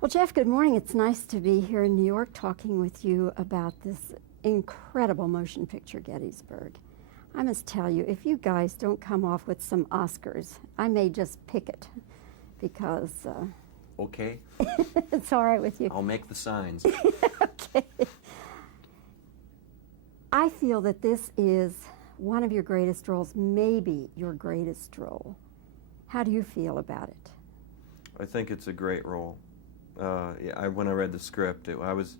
Well, Jeff, good morning. It's nice to be here in New York talking with you about this incredible motion picture, Gettysburg. I must tell you, if you guys don't come off with some Oscars, I may just pick it because Okay, it's all right with you. I'll make the signs. Okay. I feel that this is one of your greatest roles, maybe your greatest role. How do you feel about it? I think it's a great role. Yeah, when I read the script, I was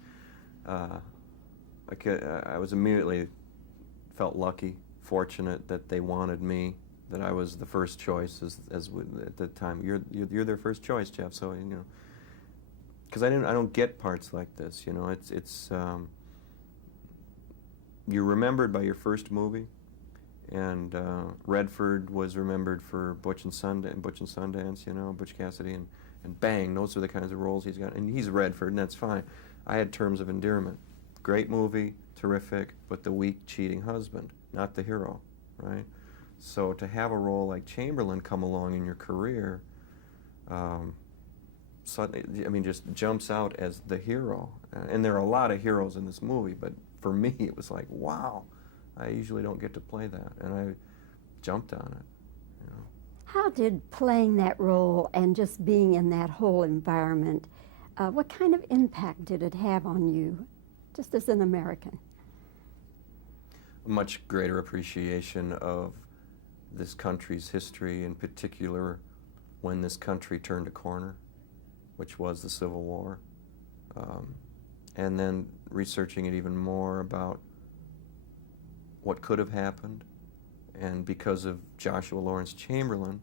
immediately felt lucky, fortunate that they wanted me, that I was the first choice at the time. You're their first choice, Jeff. So because I don't get parts like this. It's you're remembered by your first movie, and Redford was remembered for Butch and Sundance, Butch Cassidy, and bang, those are the kinds of roles he's got. And he's Redford, and that's fine. I had Terms of Endearment. Great movie, terrific, but the weak, cheating husband, not the hero, right? So to have a role like Chamberlain come along in your career, suddenly, just jumps out as the hero. And there are a lot of heroes in this movie, but for me, it was like, wow, I usually don't get to play that, and I jumped on it. How did playing that role and just being in that whole environment, what kind of impact did it have on you, just as an American? A much greater appreciation of this country's history, in particular when this country turned a corner, which was the Civil War, and then researching it even more about what could have happened. And because of Joshua Lawrence Chamberlain,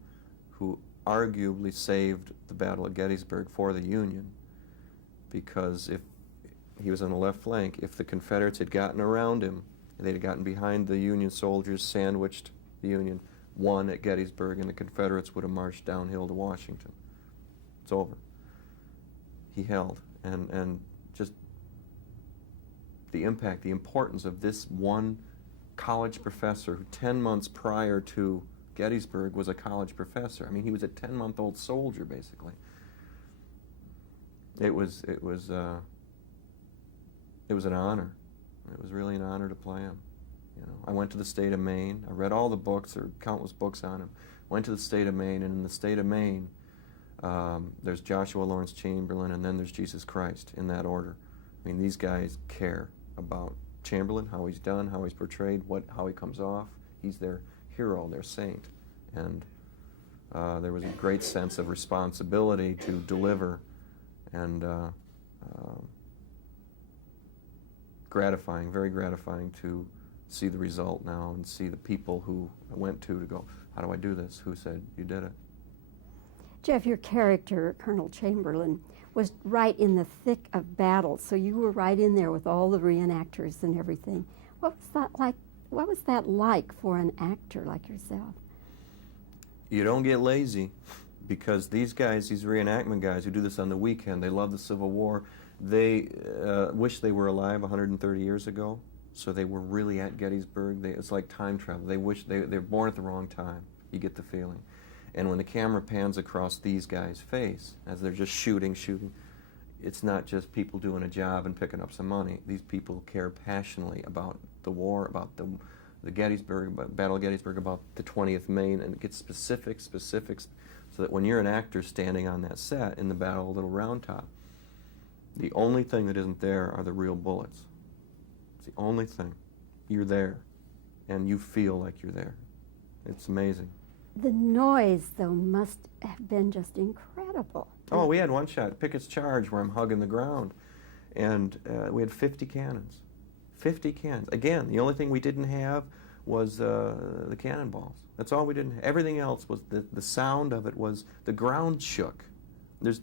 who arguably saved the Battle of Gettysburg for the Union, because if he was on the left flank, if the Confederates had gotten around him, they'd have gotten behind the Union soldiers, sandwiched the Union, won at Gettysburg, and the Confederates would have marched downhill to Washington. It's over. He held, and just the impact, the importance of this one college professor who 10 months prior to Gettysburg was a college professor. He was a 10-month-old soldier, basically. It was an honor. It was really an honor to play him. I went to the state of Maine. I read all the books. There are countless books on him. Went to the state of Maine, and in the state of Maine, there's Joshua Lawrence Chamberlain, and then there's Jesus Christ, in that order. These guys care about Chamberlain, how he's done, how he's portrayed, how he comes off. He's their hero, their saint. And there was a great sense of responsibility to deliver, and gratifying, very gratifying to see the result now and see the people who I went to go, how do I do this? Who said, you did it? Jeff, your character, Colonel Chamberlain, was right in the thick of battle, so you were right in there with all the reenactors and everything. What was that like for an actor like yourself? You don't get lazy, because these guys, these reenactment guys who do this on the weekend, they love the Civil War. They wish they were alive 130 years ago, so they were really at Gettysburg. It's like time travel. They wish they're born at the wrong time. You get the feeling. And when the camera pans across these guys' face, as they're just shooting, it's not just people doing a job and picking up some money. These people care passionately about the war, about the Gettysburg, Battle of Gettysburg, about the 20th Maine, and it gets specifics, so that when you're an actor standing on that set in the Battle of Little Round Top, the only thing that isn't there are the real bullets. It's the only thing. You're there, and you feel like you're there. It's amazing. The noise, though, must have been just incredible. Oh, we had one shot, Pickett's Charge, where I'm hugging the ground, and we had 50 cannons. 50 cannons. Again, the only thing we didn't have was the cannonballs. That's all we didn't have. Everything else was, the sound of it was, the ground shook. My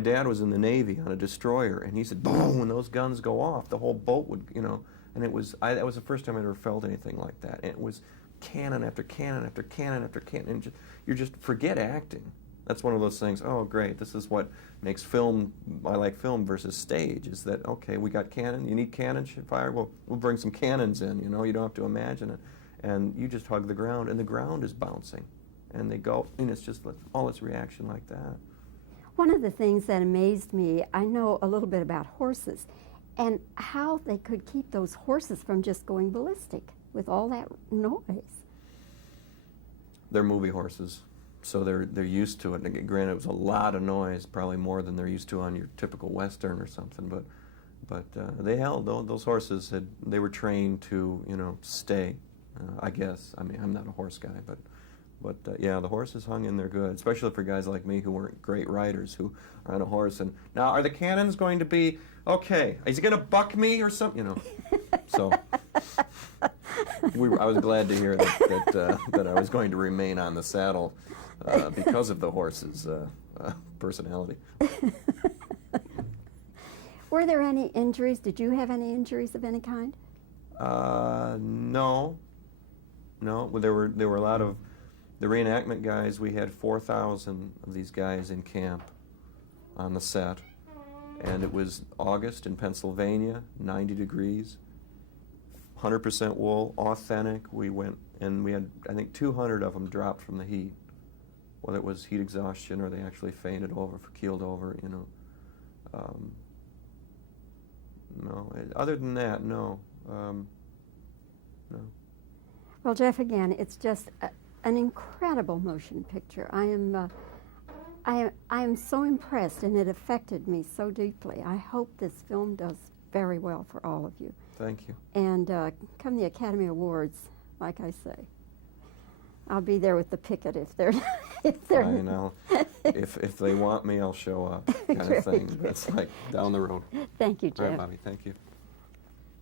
dad was in the Navy on a destroyer, and he said, boom, when those guns go off, the whole boat would, and that was the first time I'd ever felt anything like that. And it was cannon after cannon after cannon after cannon, and you just forget acting. That's one of those things, oh great, this is what makes film, I like film versus stage, is that, okay, we got cannon, you need cannon fire, well, we'll bring some cannons in, you don't have to imagine it. And you just hug the ground, and the ground is bouncing. And they go, and it's just all its reaction like that. One of the things that amazed me, I know a little bit about horses, and how they could keep those horses from just going ballistic with all that noise. They're movie horses, so they're used to it. And granted, it was a lot of noise, probably more than they're used to on your typical Western or something. But they held. Those horses they were trained to, you know, stay. I guess. I mean, I'm not a horse guy, but yeah, the horses hung in there good, especially for guys like me who weren't great riders, who are on a horse. And now, are the cannons going to be okay? Is he going to buck me or something? You know. So I was glad to hear that I was going to remain on the saddle because of the horse's personality. Were there any injuries? Did you have any injuries of any kind? No. Well, there were a lot of the reenactment guys. We had 4,000 of these guys in camp on the set, and it was August in Pennsylvania, 90 degrees, 100% wool, authentic. We went and we had, I think, 200 of them dropped from the heat, whether it was heat exhaustion or they actually fainted over, keeled over, you know. No, other than that, no. No. Well, Jeff, again, it's just an incredible motion picture. I am so impressed, and it affected me so deeply. I hope this film does very well for all of you. Thank you. And come the Academy Awards, like I say, I'll be there with the picket if they're Fine, if they want me, I'll show up, kind of thing. That's like down the road. Thank you, All right, Jeff. Bobbie, thank you.